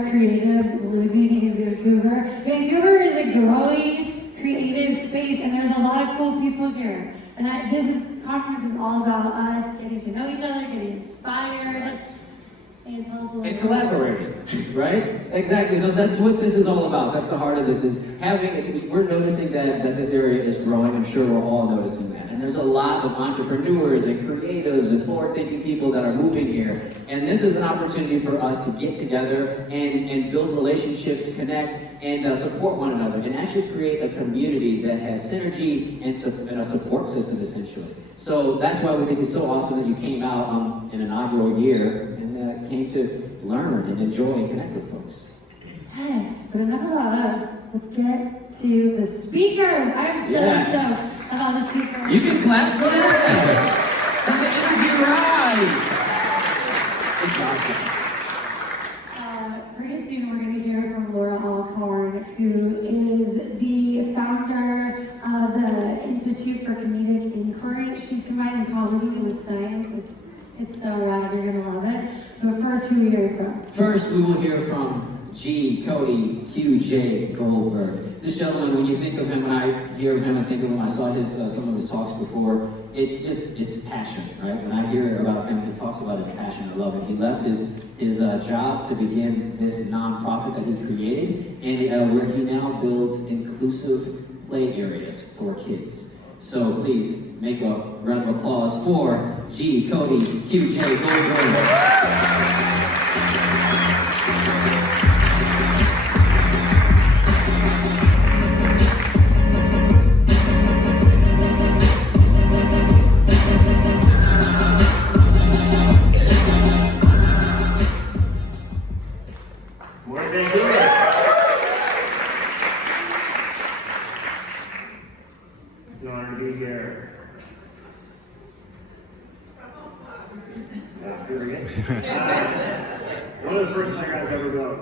creatives living in Vancouver. Vancouver is a growing creative space, and there's a lot of cool people here. And conference is all about us getting to know each other, getting inspired, and tell us a little and collaborating, right? Exactly. No, that's what this is all about. That's the heart of this, is having, we're noticing that this area is growing. I'm sure we're all noticing that. And there's a lot of entrepreneurs and creatives and forward-thinking people that are moving here. And this is an opportunity for us to get together and build relationships, connect, and support one another, and actually create a community that has synergy and a support system, essentially. So that's why we think it's so awesome that you came out on an inaugural year and came to learn and enjoy and connect with folks. Yes, but enough about us. Let's get to the speakers. I'm so stoked about the speakers. You can clap, go ahead. Let the energy rise. Good job, guys. Pretty soon we're going to hear from Laura Alcorn, who is the founder of the Institute for Comedic Inquiry. She's combining comedy with science. It's so rad, you're going to love it. But first, who are we hearing from? First, we will hear from Cody QJ Goldberg. This gentleman, when you think of him, when I hear of him and think of him, I saw some of his talks before, it's passion, right? When I hear about him, he talks about his passion. I love it. He left his job to begin this nonprofit that he created, and where he now builds inclusive play areas for kids. So please make a round of applause for Cody QJ Goldberg. One of the first playgrounds I ever built.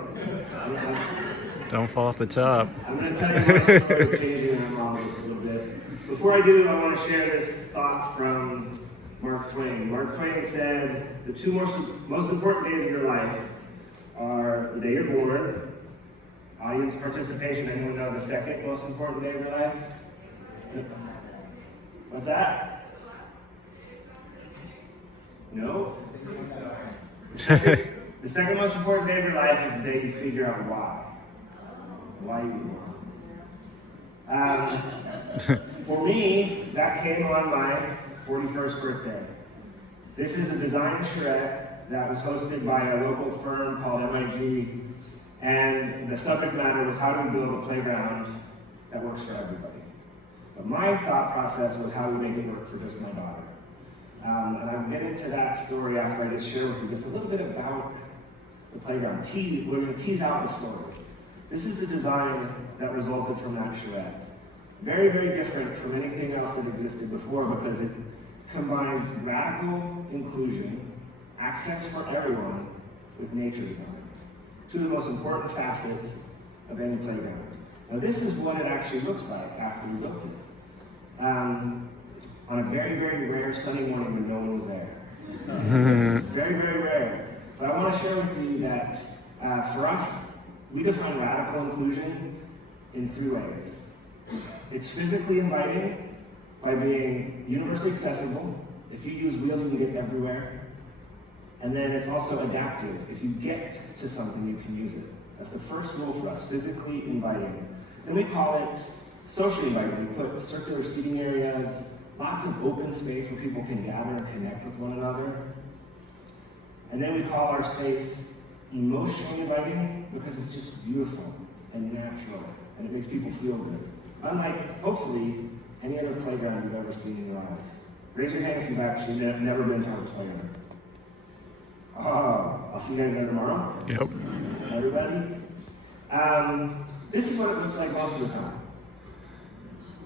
Don't fall off the top. I'm going to tell you my story of changing my mom just a little bit. Before I do, I want to share this thought from Mark Twain. Mark Twain said, the two most important days of your life are the day you're born, audience participation. Anyone know the second most important day of your life? What's that? No? The second most important day of your life is the day you figure out why you were. For me, that came on my 41st birthday. This is a design charrette that was hosted by a local firm called MIG, and the subject matter was how do we build a playground that works for everybody. But my thought process was how do we make it work for just my daughter. And I'll get into that story after I just share with you just a little bit about the playground. We're going to tease out the story. This is the design that resulted from that charrette. Very, very different from anything else that existed before because it combines radical inclusion, access for everyone, with nature design. Two of the most important facets of any playground. Now this is what it actually looks like after we built it. On a very, very rare sunny morning when no one was there. Very, very rare. But I want to share with you that for us, we define radical inclusion in three ways. It's physically inviting by being universally accessible. If you use wheels, you can get everywhere. And then it's also adaptive. If you get to something, you can use it. That's the first rule for us, physically inviting. Then we call it socially inviting. We put circular seating areas, lots of open space where people can gather and connect with one another. And then we call our space emotionally inviting because it's just beautiful and natural and it makes people feel good. Unlike, hopefully, any other playground you've ever seen in your eyes. Raise your hand if you've actually never been to a playground. Oh, I'll see you guys there tomorrow. Yep. Everybody? This is what it looks like most of the time.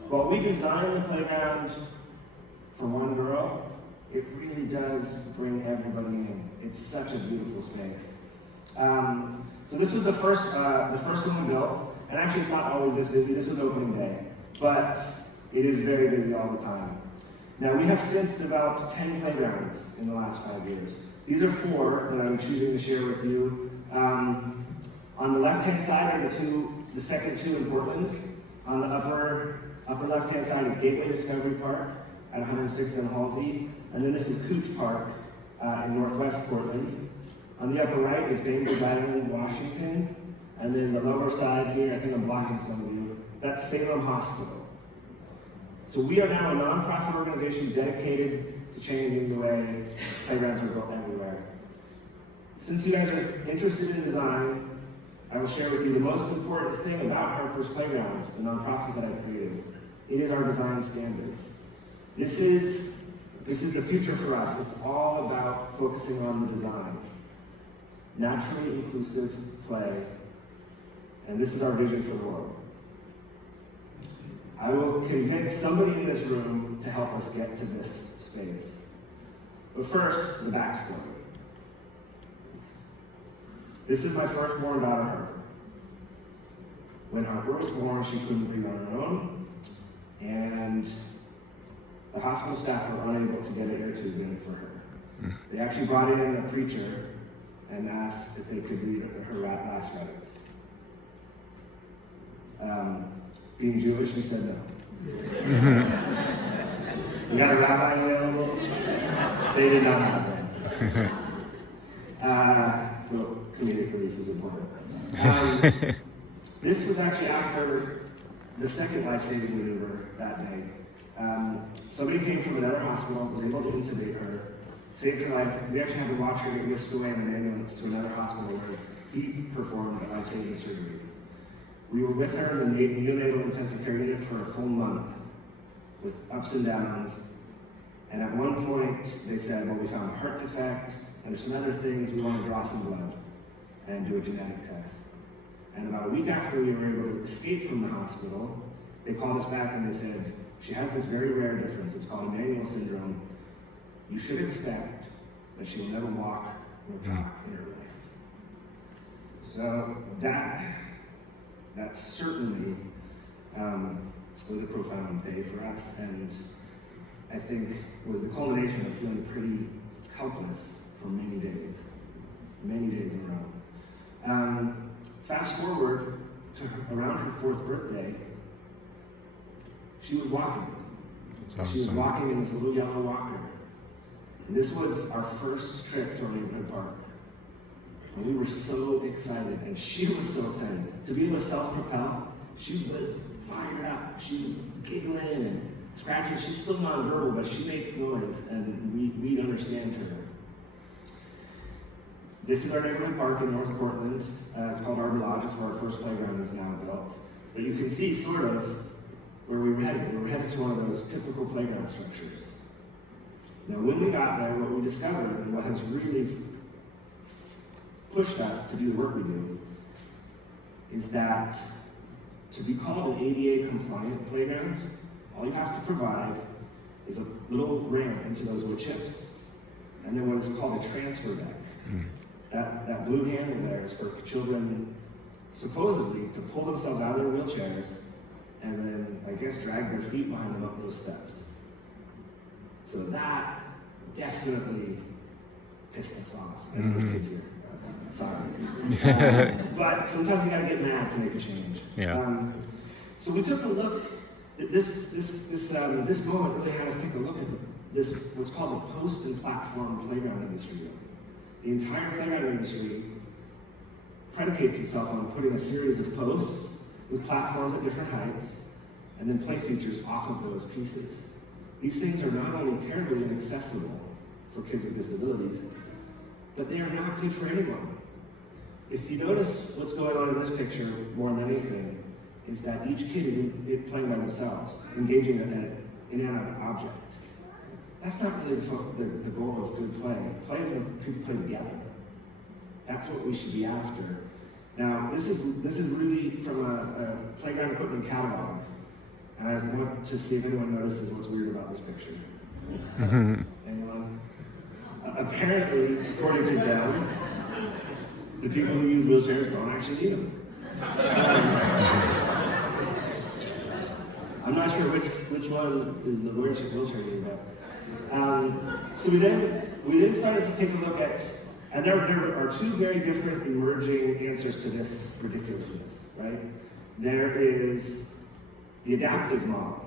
Well, we designed the playground for one girl. It really does bring everybody in. It's such a beautiful space. So this was the first one we built, and actually it's not always this busy. This was opening day, but it is very busy all the time. Now we have since developed 10 playgrounds in the last 5 years. These are 4 that I'm choosing to share with you. left-hand side are the second two in Portland. On the upper left-hand side is Gateway Discovery Park at 106th and Halsey. And then this is Coots Park in northwest Portland. On the upper right is Bainbridge Island, Washington. And then the lower side here, I think I'm blocking some of you, that's Salem Hospital. So we are now a nonprofit organization dedicated to changing the way playgrounds are built everywhere. Since you guys are interested in design, I will share with you the most important thing about Harper's Playground, the nonprofit that I created. It is our design standards. This is the future for us. It's all about focusing on the design. Naturally inclusive play. And this is our vision for the world. I will convince somebody in this room to help us get to this space. But first, the backstory. This is my firstborn daughter, Harper. When Harper was born, she couldn't breathe on her own, and the hospital staff were unable to get an air tube in for her. They actually brought in a preacher and asked if they could read her last rites. Being Jewish, we said no. We got a rabbi available. They did not have one. Well, comedic relief is important. This was actually after the second life-saving maneuver that day. Somebody came from another hospital, was able to intubate her, saved her life. We actually had to watch her get whisked away in an ambulance to another hospital where he performed a life-saving surgery. We were with her in the neonatal intensive care unit for a full month with ups and downs. And at one point, they said, well, we found a heart defect, and there's some other things, we want to draw some blood and do a genetic test. And about a week after we were able to escape from the hospital, they called us back and they said, she has this very rare difference, it's called Emanuel syndrome. You should expect that she will never walk or talk in her life. So that certainly was a profound day for us, and I think was the culmination of feeling pretty helpless for many days in a row. Fast forward to around her 4th birthday, she was walking. That's awesome. She was walking in this little yellow walker. And this was our first trip to our neighborhood park. And we were so excited, and she was so excited. To be able to self-propel, she was fired up. She was giggling and scratching. She's still nonverbal, but she makes noise, and we understand her. This is our neighborhood park in North Portland. It's called Arbor Lodge. It's where our first playground is now built. But you can see sort of where we were headed. We were headed to one of those typical playground structures. Now, when we got there, what we discovered, and what has really pushed us to do the work we do, is that to be called an ADA compliant playground, all you have to provide is a little ramp into those wood chips, and then what is called a transfer deck. That blue handle there is for children supposedly to pull themselves out of their wheelchairs and then, I guess, drag their feet behind them up those steps. So that definitely pissed us off. And there's kids here. Sorry. But sometimes you gotta get mad to make a change. Yeah. So we took a look. This moment really had us take a look at this what's called the post and platform playground industry. The entire playground industry predicates itself on putting a series of posts with platforms at different heights and then play features off of those pieces. These things are not only terribly inaccessible for kids with disabilities, but they are not good for anyone. If you notice what's going on in this picture more than anything, is that each kid is playing by themselves, engaging in an inanimate object. That's not really the goal of good play. Play is when people play together. That's what we should be after. Now, this is really from a playground equipment catalog, and I want to see if anyone notices what's weird about this picture. Anyone? Apparently, according to them, the people who use wheelchairs don't actually need them. I'm not sure which one is the wheelchair user, but so we then started to take a look at And there are two very different emerging answers to this ridiculousness, right? There is the adaptive model.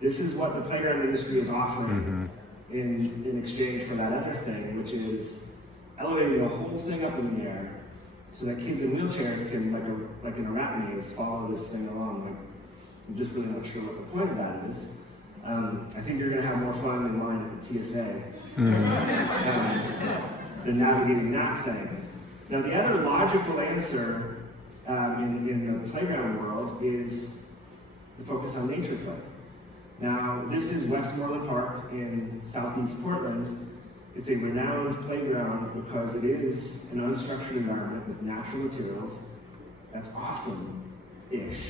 This is what the playground industry is offering in exchange for that other thing, which is elevating the whole thing up in the air so that kids in wheelchairs can, like in a rat maze, follow this thing along. Like, I'm just really not sure what the point of that is. I think you're going to have more fun in line at the TSA than navigating that thing. Now, the other logical answer in the playground world is the focus on nature play. Now, this is Westmoreland Park in southeast Portland. It's a renowned playground because it is an unstructured environment with natural materials. That's awesome-ish.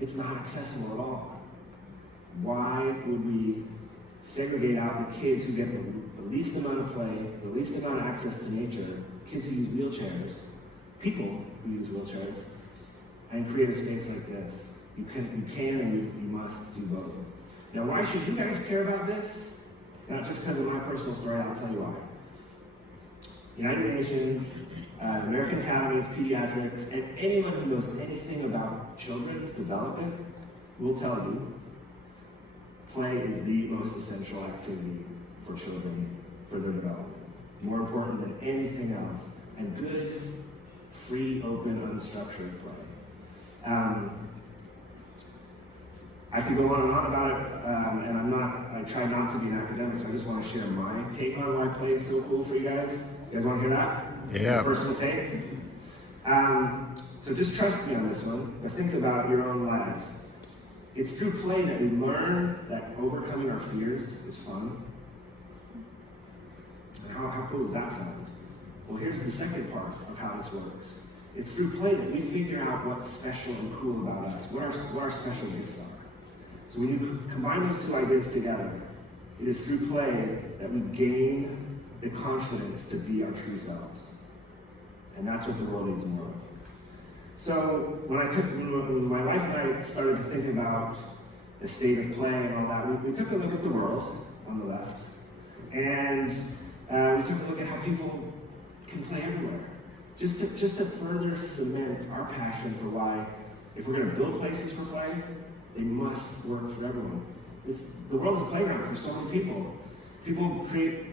It's not accessible at all. Why would we segregate out the kids who get the least amount of play, the least amount of access to nature, kids who use wheelchairs, people who use wheelchairs, and create a space like this? You can and you must do both. Now, why should you guys care about this? Not just because of my personal story, I'll tell you why. The United Nations, American Academy of Pediatrics, and anyone who knows anything about children's development will tell you play is the most essential activity for children for their development. More important than anything else. And good, free, open, unstructured play. I could go on and on about it, and I try not to be an academic, so I just want to share my take on why play is so cool for you guys. You guys want to hear that? Yeah. Personal take? So just trust me on this one, but think about your own lives. It's through play that we learn that overcoming our fears is fun. How cool does that sound? Well, here's the second part of how this works. It's through play that we figure out what's special and cool about us, what our special gifts are. So when you combine those two ideas together, it is through play that we gain the confidence to be our true selves. And that's what the world needs more of. So when my wife and I started to think about the state of play and all that, we took a look at the world on the left, and we took a look at how people can play everywhere. Just to further cement our passion for why, if we're going to build places for play, they must work for everyone. The world's a playground for so many people. People create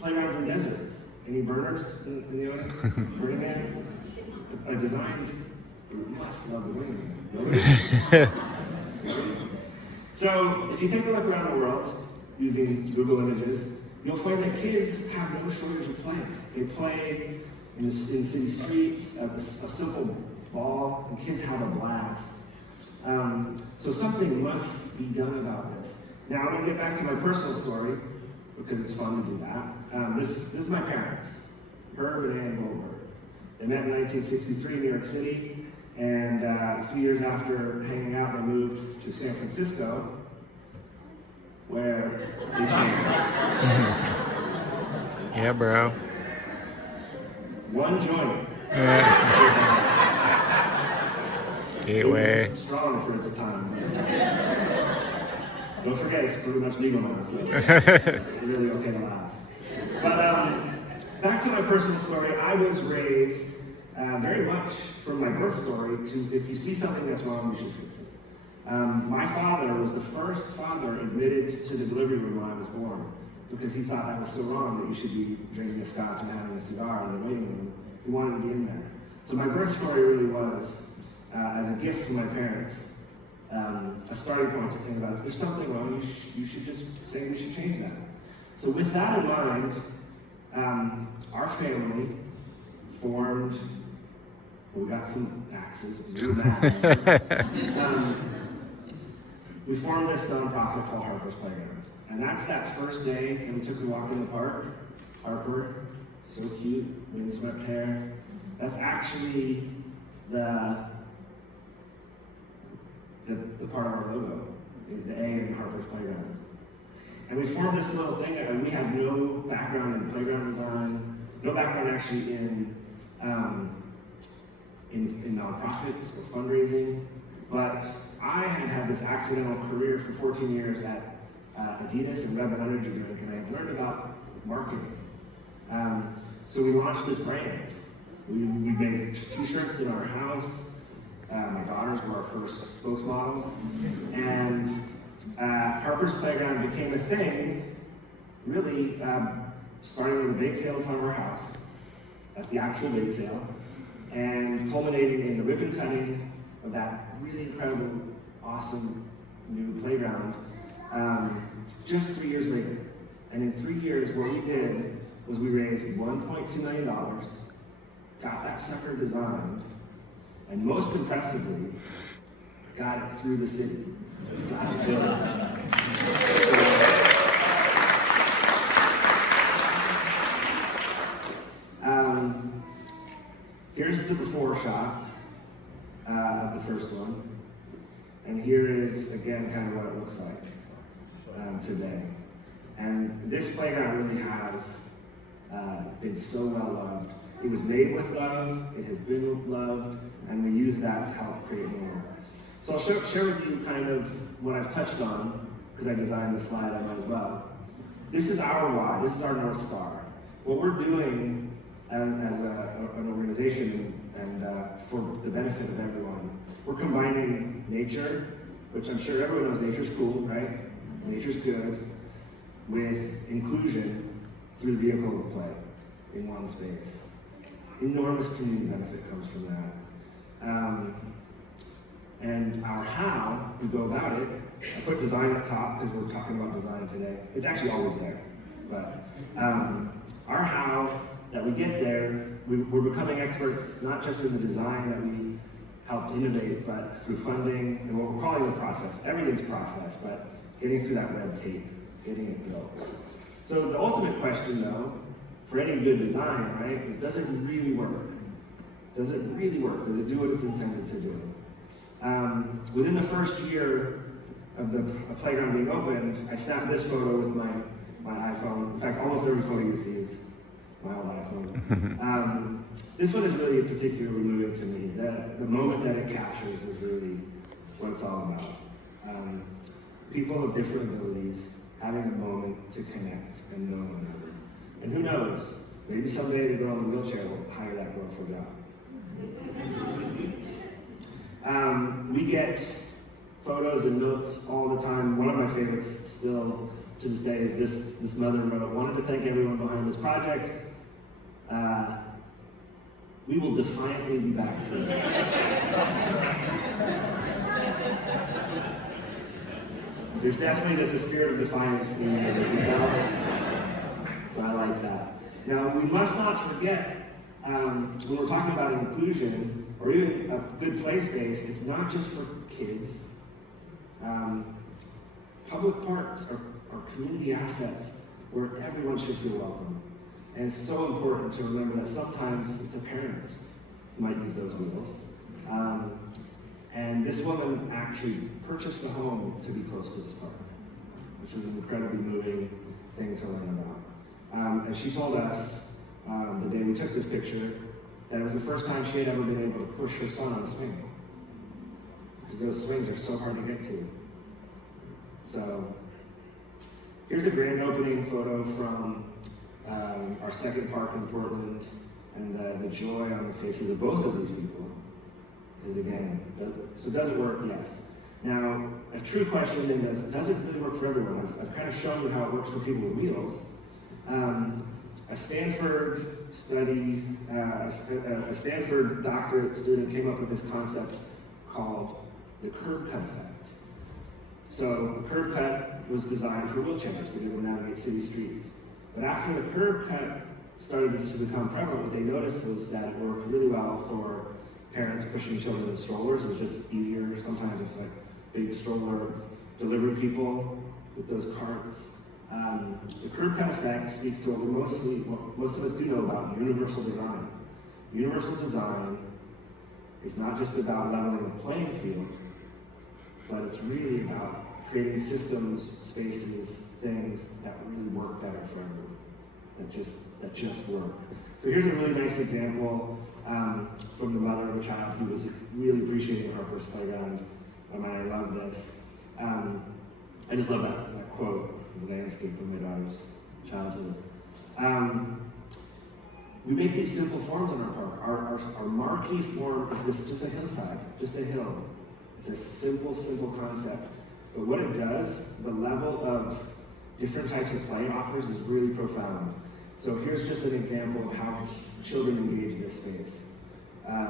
playgrounds in deserts. Any burners in the audience? Burning Man? A design must love the Burning. So if you take a look around the world using Google Images, you'll find that kids have no shortage of play. They play in city streets, a simple ball, and kids have a blast. So something must be done about this. Now I'm going to get back to my personal story, because it's fun to do that. This is my parents, Harper and Goldberg. They met in 1963 in New York City, and a few years after hanging out, they moved to San Francisco, where they changed. Yeah, bro. One joint. Gateway. It was strong for its time. Don't forget, it's pretty much legal now, so it's really okay to laugh. But back to my personal story, I was raised very much from my birth story to, if you see something that's wrong, you should fix it. My father was the first father admitted to the delivery room when I was born, because he thought that was so wrong that you should be drinking a scotch and having a cigar in the waiting room. He wanted to be in there. So my birth story really was, as a gift from my parents, a starting point to think about if there's something wrong, you should just say we should change that. So with that in mind, our family formed, well, we got some axes, it was really bad. We formed this nonprofit called Harper's Playground. And that's that first day when we took a walk in the park. Harper, so cute, windswept hair. That's actually the part of our logo, the A in Harper's Playground. And we formed this little thing, and we had no background in playground design, no background actually in nonprofits or fundraising, but I had this accidental career for 14 years at adidas and Rebel Energy Drink, and I had learned about marketing. So we launched this brand. We made t-shirts in our house. My daughters were our first spokesmodels. And Harper's Playground became a thing, really starting with a bake sale in front of our house. That's the actual bake sale. And culminating in the ribbon cutting of that really incredible, awesome new playground just 3 years later. And in 3 years, what we did was we raised $1.2 million, got that sucker designed, and most impressively, got it through the city. Got it built. Here's the before shot of the first one. And here is, again, kind of what it looks like today. And this playground really has been so well loved. It was made with love, it has been loved, and we use that to help create more. So I'll share with you kind of what I've touched on, because I designed the slide, I might as well. This is our why, this is our North Star. What we're doing as an organization and for the benefit of everyone, we're combining nature, which I'm sure everyone knows nature's cool, right? Nature's good, with inclusion through the vehicle of play in one space. Enormous community benefit comes from that. And our how we go about it, I put design up top because we're talking about design today. It's actually always there. But our how, that we get there, we're becoming experts not just in the design that we helped innovate, but through funding and what we're calling the process. Everything's process, but getting through that red tape, getting it built. So the ultimate question, though, for any good design, right, is does it really work? Does it really work? Does it do what it's intended to do? Within the first year of the playground being opened, I snapped this photo with my iPhone. In fact, almost every photo you see is my old iPhone. This one is really particularly moving to me. The moment that it captures is really what it's all about. People of different abilities having a moment to connect and know one another. And who knows, maybe someday the girl in the wheelchair will hire that girl for a job. We get photos and notes all the time. One of my favorites still to this day is this mother wrote, wanted to thank everyone behind this project. We will defiantly be back soon. There's definitely just a spirit of defiance in there, as you can tell. So I like that. Now, we must not forget, when we're talking about inclusion, or even a good play space, it's not just for kids. Public parks are community assets where everyone should feel welcome. And it's so important to remember that sometimes it's a parent who might use those wheels. And this woman actually purchased the home to be close to this park, which was an incredibly moving thing to learn about. And she told us the day we took this picture that it was the first time she had ever been able to push her son on a swing, because those swings are so hard to get to. So here's a grand opening photo from our second park in Portland, and the joy on the faces of both of these people is, again, so does it work? Yes. Now, a true question then is, does it really work for everyone? I've kind of shown you how it works for people with wheels. A Stanford study, a Stanford doctorate student came up with this concept called the curb cut effect. So, a curb cut was designed for wheelchairs to be able to navigate city streets. But after the curb cut started to become prevalent, what they noticed was that it worked really well for parents pushing children in strollers. It was just easier sometimes with like big stroller delivery people with those carts. The curb cut effect speaks to what most of us do know about universal design. Universal design is not just about leveling the playing field, but it's really about creating systems, spaces, things that really work better for everyone, that just work. So here's a really nice example from the mother of a child who was really appreciating Harper's Playground. I love this. I just love that quote, the landscape of my daughter's childhood. We make these simple forms in our park. Our marquee form is this, just a hillside, just a hill. It's a simple concept. But what it does, the level of different types of play offers is really profound. So here's just an example of how children engage this space.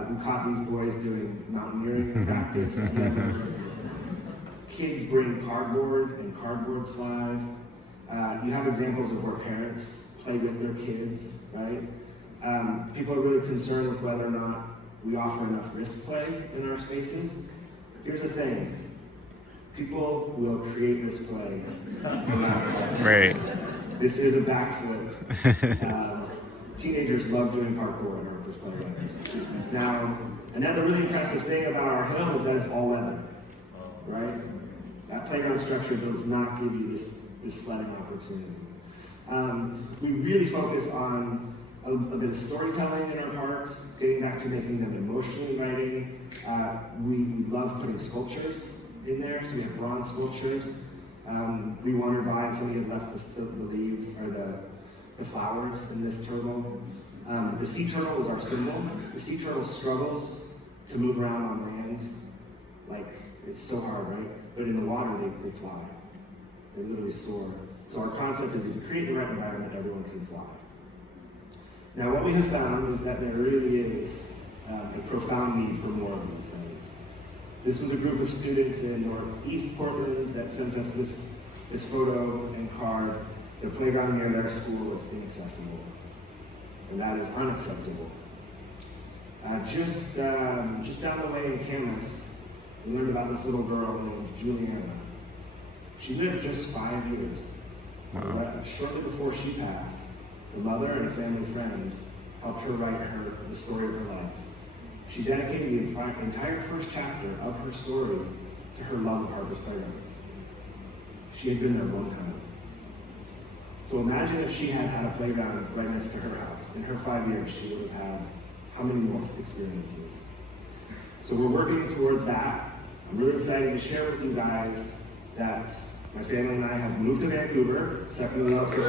We caught these boys doing mountaineering practice. Kids bring cardboard and cardboard slide. You have examples of where parents play with their kids, right? People are really concerned with whether or not we offer enough risk play in our spaces. Here's the thing. People will create risk play. Right. This is a backflip. Teenagers love doing parkour in Harper's playground. Now, another really impressive thing about our hill is that it's all weather, right? That playground structure does not give you this sledding opportunity. We really focus on a bit of storytelling in our parks, getting back to making them emotionally inviting. We love putting sculptures in there, so we have bronze sculptures. We wandered by and somebody had left the leaves or the flowers in this turtle. The sea turtle is our symbol. The sea turtle struggles to move around on land. Like, it's so hard, right? But in the water, they fly. They literally soar. So our concept is if you create the right environment, everyone can fly. Now, what we have found is that there really is a profound need for more of these things. This was a group of students in Northeast Portland that sent us this photo and card. The playground near their school is inaccessible, and that is unacceptable. Just down the way in Camas, we learned about this little girl named Juliana. She lived just 5 years. Wow. Shortly before she passed, the mother and a family friend helped her write the story of her life. She dedicated the entire first chapter of her story to her love of Harper's Playground. She had been there one time. So imagine if she had had a playground right next to her house. In her 5 years, she would have had how many more experiences? So we're working towards that. I'm really excited to share with you guys that my family and I have moved to Vancouver, second love for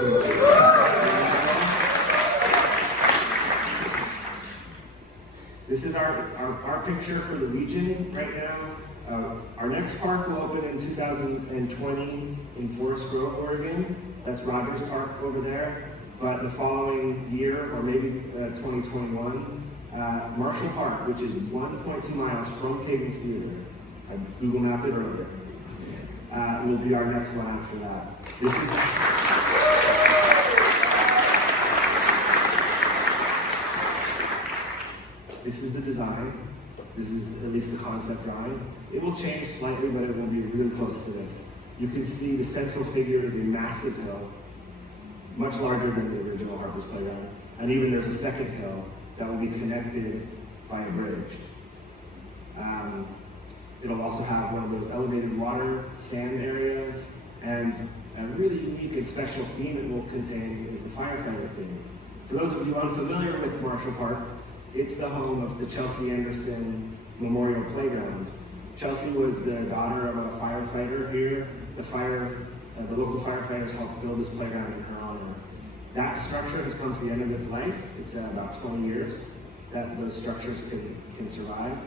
This is our picture for the region right now. Our next park will open in 2020 in Forest Grove, Oregon. That's Rogers Park over there. But the following year, or maybe 2021, Marshall Park, which is 1.2 miles from Kagan's Theater, I Google mapped it earlier, will be our next one after that. This is the design. This is at least the concept drawing. It will change slightly, but it will be really close to this. You can see the central figure is a massive hill, much larger than the original Harper's Playground. And even there's a second hill that will be connected by a bridge. It'll also have one of those elevated water, sand areas, and a really unique and special theme it will contain is the firefighter theme. For those of you unfamiliar with Marshall Park, it's the home of the Chelsea Anderson Memorial Playground. Chelsea was the daughter of a firefighter here. The local firefighters helped build this playground in her honor. That structure has come to the end of its life. It's about 20 years that those structures can survive.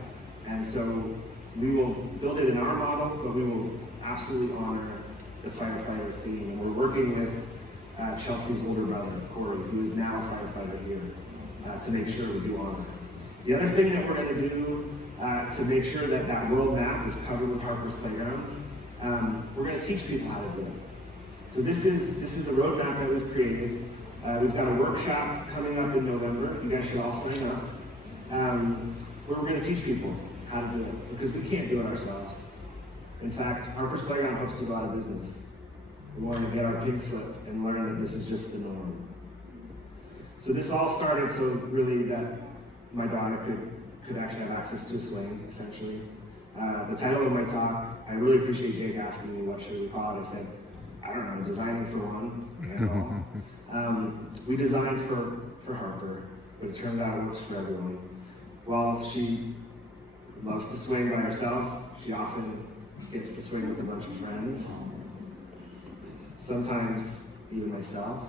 And so we will build it in our model, but we will absolutely honor the firefighter theme. And we're working with Chelsea's older brother, Corey, who is now a firefighter here, to make sure we do honor it. The other thing that we're going to do to make sure that that world map is covered with Harper's Playgrounds, we're going to teach people how to do it. So this is the roadmap that we've created. We've got a workshop coming up in November. You guys should all sign up. Where we're going to teach people how to do it, because we can't do it ourselves. In fact, Harper's Playground hopes to go out of business. We want to get our pig slip and learn that this is just the norm. So this all started so really that my daughter could actually have access to a swing, essentially. The title of my talk, I really appreciate Jake asking me what should we call it. I said, I don't know, designing for one. We designed for Harper, but it turns out it works for everyone. While she loves to swing by herself, she often gets to swing with a bunch of friends. Sometimes even myself.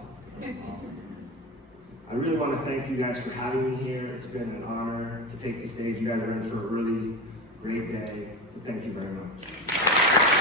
really want to thank you guys for having me here. It's been an honor to take the stage. You guys are in for a really great day. So thank you very much.